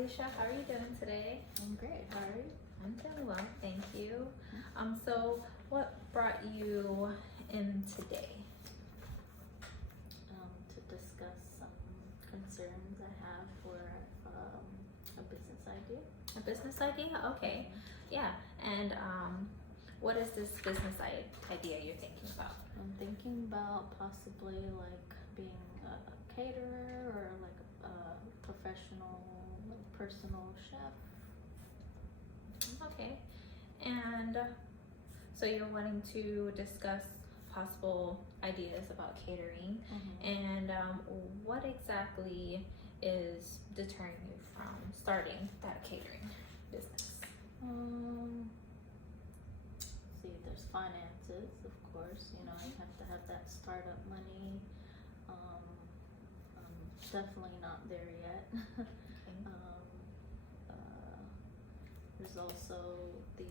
Alicia. How are you doing today? I'm great. How are you? I'm doing well, thank you. So what brought you in today? To discuss some concerns I have for a business idea. A business idea? Okay. Yeah. And what is this business idea you're thinking about? I'm thinking about possibly like being a caterer or like a professional, like personal chef. Okay. And so you're wanting to discuss possible ideas about catering. And what exactly is deterring you from starting that catering business? See, there's finances, of course. You know, you have to have that startup money. I'm definitely not there yet. There's also the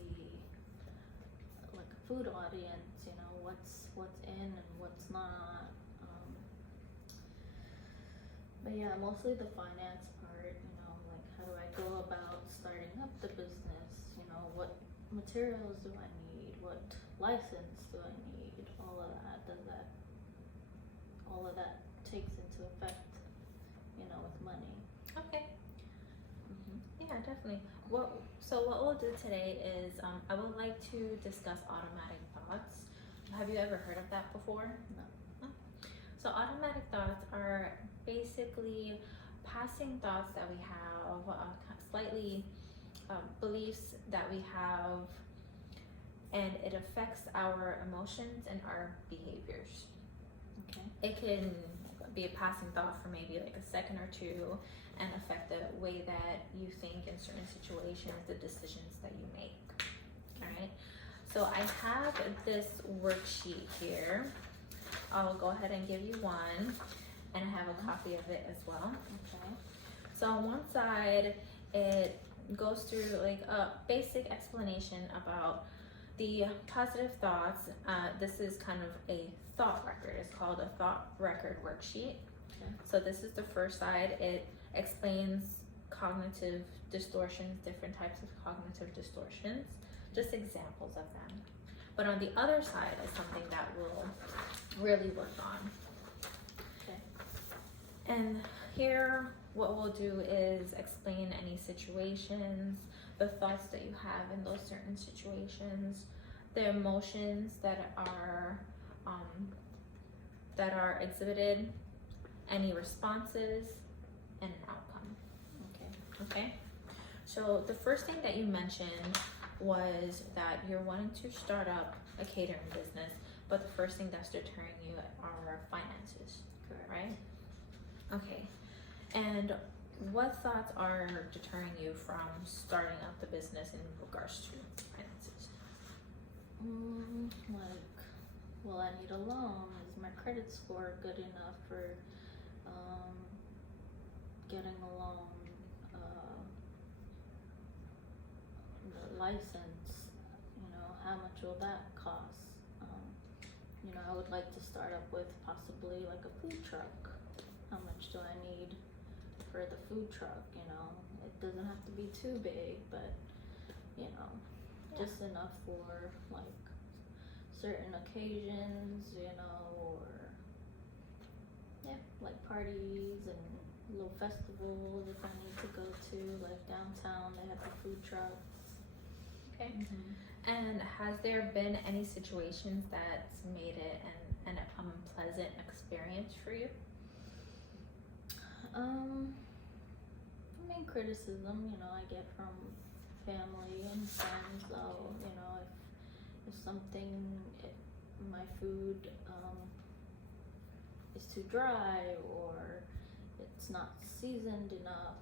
like food audience. You know, what's in and what's not. But yeah, mostly the finance part. You know, like how do I go about starting up the business? You know, what materials do I need? What license do I need? All of that. All of that takes into effect, you know, with money. Okay. Yeah, definitely. So what we'll do today is I would like to discuss automatic thoughts. Have you ever heard of that before? No. So automatic thoughts are basically passing thoughts that we have, slightly beliefs that we have, and it affects our emotions and our behaviors. Okay. It can be a passing thought for maybe like a second or two and affect the way that you think in certain situations, the decisions that you make. All right. So I have this worksheet here. I'll go ahead and give you one, and I have a copy of it as well. Okay. So on one side, it goes through like a basic explanation about the positive thoughts. This is kind of a thought record. It's called a thought record worksheet. Okay. So this is the first side. It explains cognitive distortions, different types of cognitive distortions, just examples of them. But on the other side is something that we'll really work on. Okay. And here, what we'll do is explain any situations, the thoughts that you have in those certain situations, the emotions that are exhibited, any responses, and an outcome. Okay. Okay. So the first thing that you mentioned was that you're wanting to start up a catering business, but the first thing that's deterring you are finances. Correct. Right? Okay. And what thoughts are deterring you from starting up the business in regards to finances? Like, will I need a loan? Is my credit score good enough for getting a loan? The license, you know, how much will that cost? You know, I would like to start up with possibly like a food truck. How much do I need for the food truck? You know, it doesn't have to be too big, but you know, just enough for like certain occasions, you know, or like parties and little festivals if I need to go to, like downtown they have the food trucks. Okay. And has there been any situations that's made it an unpleasant experience for you? I mean, criticism, you know, I get from family and friends. So, you know, if my food is too dry or it's not seasoned enough,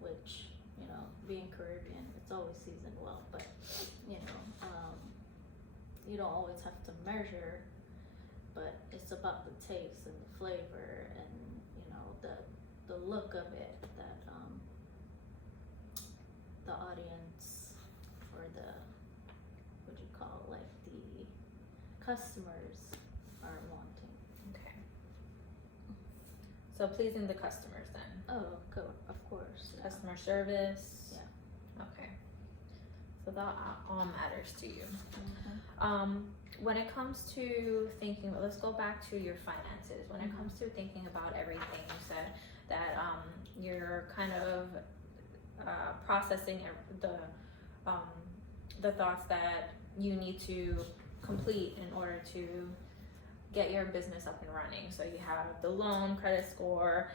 which, you know, being Caribbean, it's always seasoned well, but you know, you don't always have to measure, but it's about the taste and the flavor and, you know, the look of it that the audience or the, what you call it, like the customers are wanting. Okay. So pleasing the customers then. Oh, of course. course. Yeah. Customer service. Yeah. Okay. So that all matters to you. Mhm. When it comes to thinking, let's go back to your finances. When it Mhm. comes to thinking about everything, you said that you're kind of processing the thoughts that you need to complete in order to get your business up and running. So you have the loan, credit score,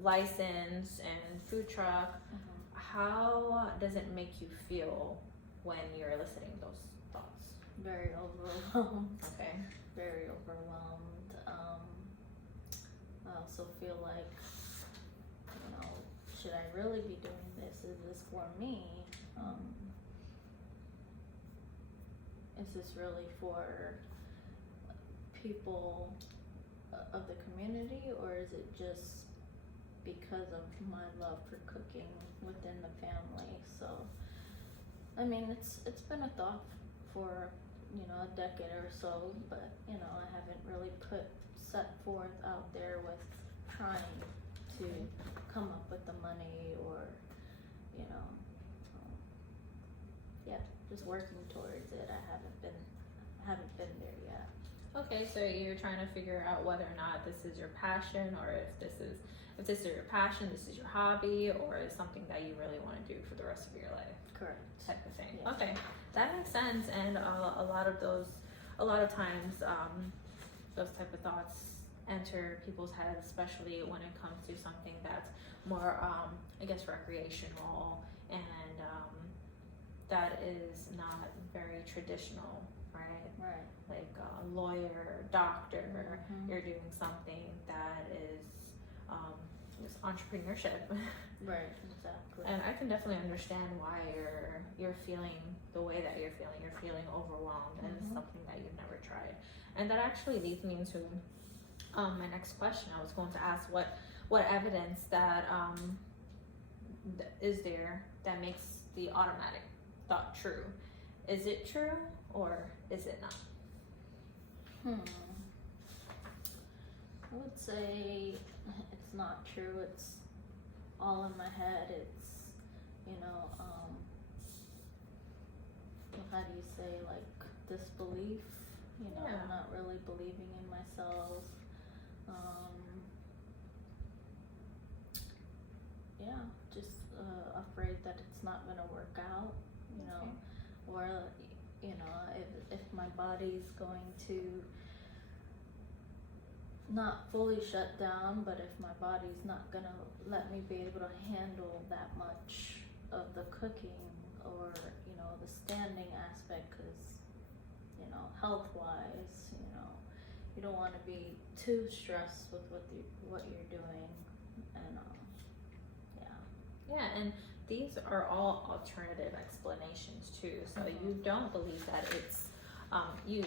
license, and food truck. Mhm. How does it make you feel when you're eliciting those thoughts? Very overwhelmed. Okay. Very overwhelmed. I also feel like, you know, should I really be doing this? Is this for me? Is this really for people of the community, or is it just because of my love for cooking within the family? So, I mean, it's been a thought for, you know, a decade or so, but, you know, I haven't really set forth out there with trying to come up with the money, or, you know, just working towards it. I haven't been there yet. Okay, so you're trying to figure out whether or not this is your passion, or if this is your passion, this is your hobby, or is something that you really want to do for the rest of your life. Correct. Type of thing. Yeah. Okay, that makes sense. And a lot of times, those type of thoughts enter people's heads, especially when it comes to something that's more, I guess, recreational, and that is not very traditional, right? Right. Like a lawyer, doctor, Mhm. you're doing something that is just entrepreneurship. Right, exactly. And I can definitely understand why you're feeling the way that you're feeling. You're feeling overwhelmed, and it's Mhm. something that you've never tried. And that actually leads me into my next question. I was going to ask what evidence that is there that makes the automatic thought true? Is it true, or is it not? I would say it's not true. It's all in my head. It's, you know, how do you say, like, disbelief? You know, Yeah. not really believing in myself. Just afraid that it's not gonna work out, you know, or, you know, if my body's going to not fully shut down, but if my body's not gonna let me be able to handle that much of the cooking, or, you know, the standing aspect, because, you know, health-wise, you know, you don't want to be too stressed with what you're doing, and Yeah, and these are all alternative explanations too. So you don't believe that it's you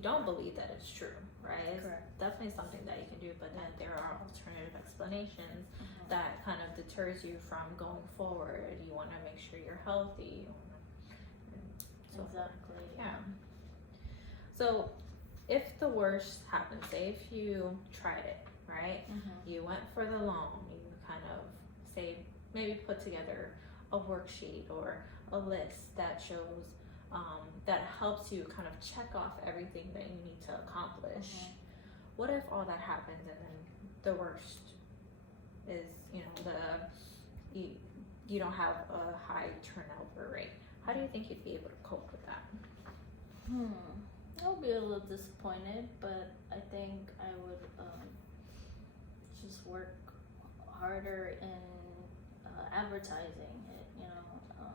don't believe that it's true, right? It's Correct. definitely something that you can do, but then there are alternative explanations Mhm. that kind of deters you from going forward. You want to make sure you're healthy. So forth. Exactly. Yeah. So if the worst happens, say if you tried it, right? Mhm. You went for the loan, you kind of say maybe put together a worksheet or a list that shows that helps you kind of check off everything that you need to accomplish. Mhm. What if all that happens and then the worst is, you know, you don't have a high turnover rate? How do you think you'd be able to cope with that? I'll be a little disappointed, but I think I would just work harder in advertising it. You know,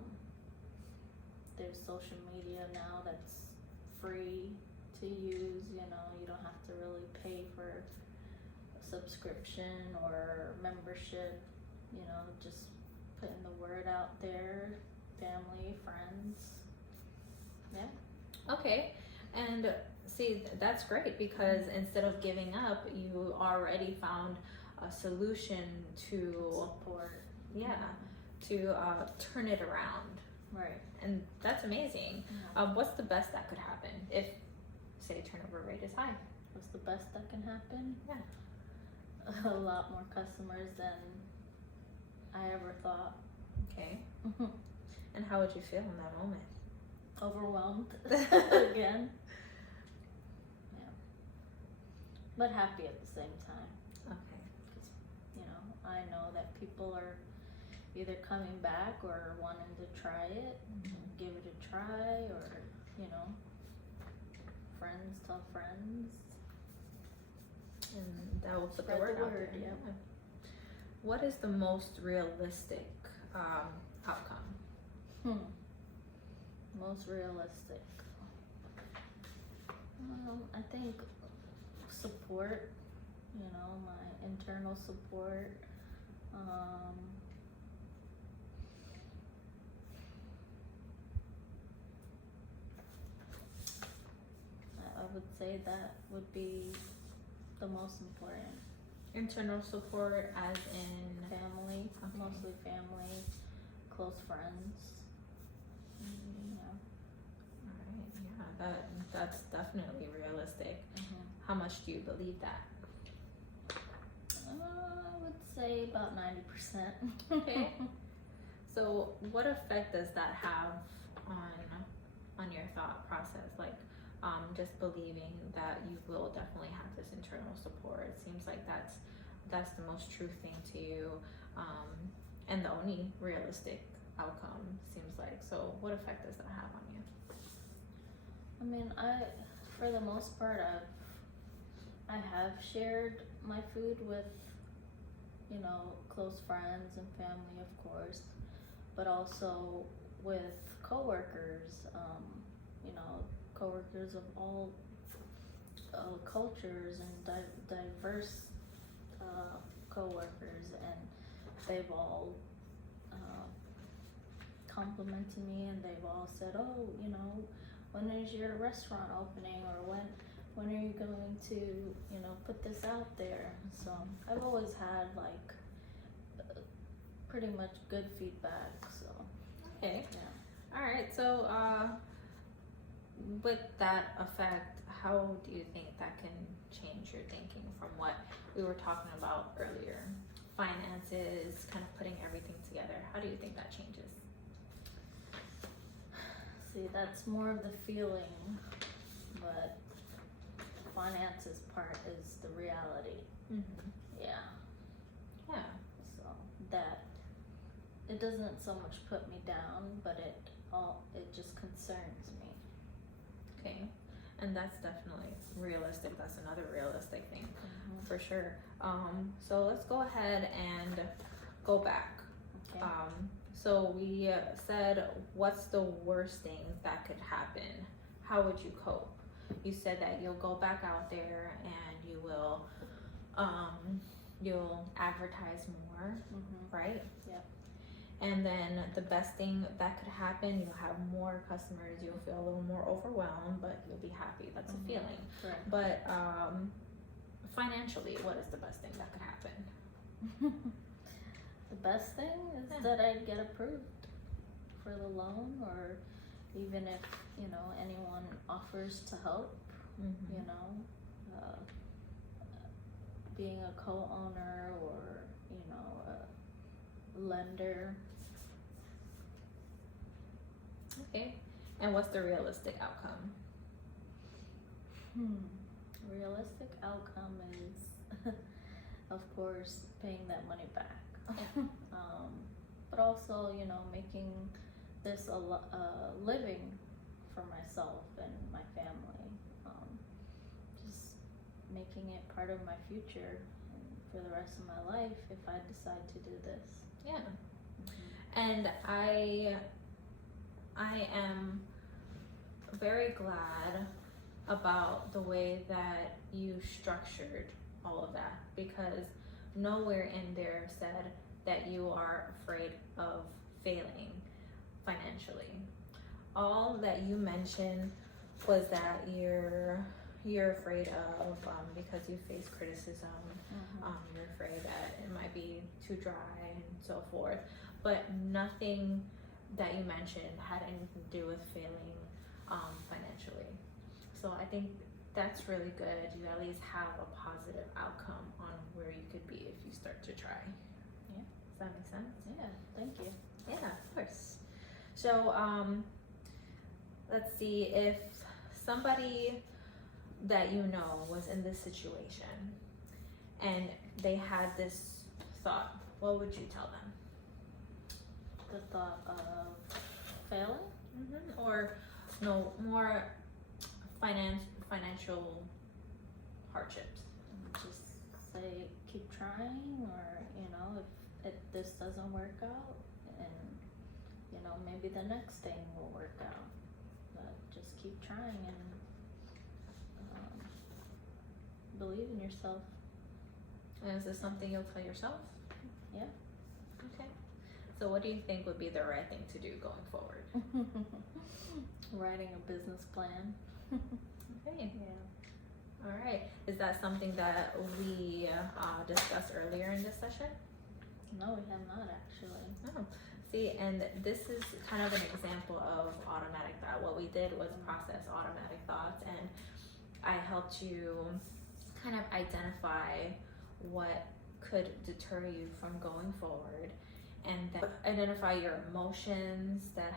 there's social media now that's free to use. You know, you don't have to really pay for a subscription or membership. You know, just putting the word out there, family, friends. Yeah. Okay, and see, that's great, because instead of giving up, you already found a solution to Support. to turn it around, Right. and that's amazing. Mhm. What's the best that could happen if, say, turnover rate is high? What's the best that can happen? Yeah. A lot more customers than I ever thought. Okay. And how would you feel in that moment? Overwhelmed again. Yeah. But happy at the same time. Okay. Because, you know, I know that people are either coming back or wanting to try it, give it a try, or, you know, friends tell friends. And that will put the Spread word the out word, there. yeah. What is the most realistic outcome? Most realistic. I think support, you know, my internal support. I would say that would be the most important. Internal support as in Family, Okay. mostly family, close friends. Yeah. Alright, yeah, that's definitely realistic. How much do you believe that? I would say about 90%. Okay. So what effect does that have on your thought process? Like just believing that you will definitely have this internal support. It seems like that's the most true thing to you, and the only realistic outcome seems like. So what effect does that have on you? I mean, for the most part, I have shared my food with, you know, close friends and family, of course, but also with coworkers, you know, coworkers of all cultures and diverse coworkers, and they've all complimented me, and they've all said, oh, you know, when is your restaurant opening, or when are you going to, you know, put this out there? So I've always had like pretty much good feedback. So Okay. yeah. All right. So with that effect, how do you think that can change your thinking from what we were talking about earlier? Finances, kind of putting everything together. How do you think that changes? See, that's more of the feeling, but finances part is the reality. Yeah. Yeah. So that it doesn't so much put me down, but it just concerns me. Okay. And that's definitely realistic. That's another realistic thing for sure. So let's go ahead and go back. Okay. So we said, what's the worst thing that could happen? How would you cope? You said that you'll go back out there and you will, you'll advertise more, right? Yep. And then the best thing that could happen, you'll have more customers, you'll feel a little more overwhelmed, but you'll be happy. That's a feeling. Correct. But financially, what is the best thing that could happen? The best thing is that I get approved for the loan, or even if, you know, anyone offers to help, you know, being a co-owner or, you know, a lender. Okay. And what's the realistic outcome? Realistic outcome is, of course, paying that money back. But also, you know, making this a living for myself and my family. Just making it part of my future and for the rest of my life if I decide to do this. Yeah. And I am very glad about the way that you structured all of that, because nowhere in there said that you are afraid of failing financially. All that you mentioned was that you're afraid of because you face criticism. You're afraid that it might be too dry and so forth, but nothing that you mentioned had anything to do with failing financially. So I think that's really good. You at least have a positive outcome on where you could be if you start to try. Yeah. Does that make sense? Yeah, thank you. Yeah, of course. So, let's see, if somebody that you know was in this situation and they had this thought, what would you tell them? The thought of failing? Or no, more financial hardships. Just say keep trying, or if this doesn't work out, and maybe the next thing will work out, but just keep trying and believe in yourself. And is this something you'll tell yourself? Yeah. Okay. So what do you think would be the right thing to do going forward? Writing a business plan. Okay. Yeah. All right. Is that something that we discussed earlier in this session? No, we have not actually. Oh, see, and this is kind of an example of automatic thought. What we did was process automatic thoughts, and I helped you kind of identify what could deter you from going forward, and then identify your emotions that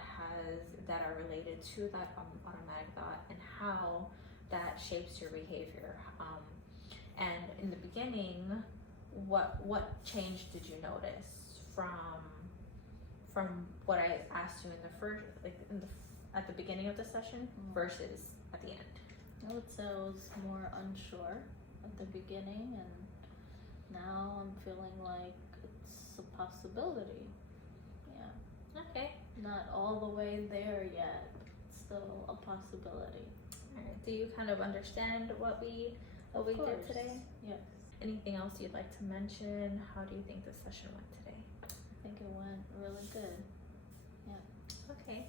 are related to that automatic thought and how that shapes your behavior. And in the beginning, what change did you notice from what I asked you in the first, at the beginning of the session versus at the end? I would say I was more unsure at the beginning, and now I'm feeling like it's a possibility. Yeah. Okay. Not all the way there yet, but still a possibility. All right. Do you kind of understand what we Of did course. today? Yes. Anything else you'd like to mention? How do you think this session went today? I think it went really good. Okay.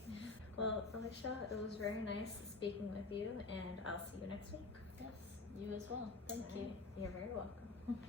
Well, Alicia, it was very nice speaking with you, and I'll see you next week. Yes, you as well. Thank All you. right. You're very welcome.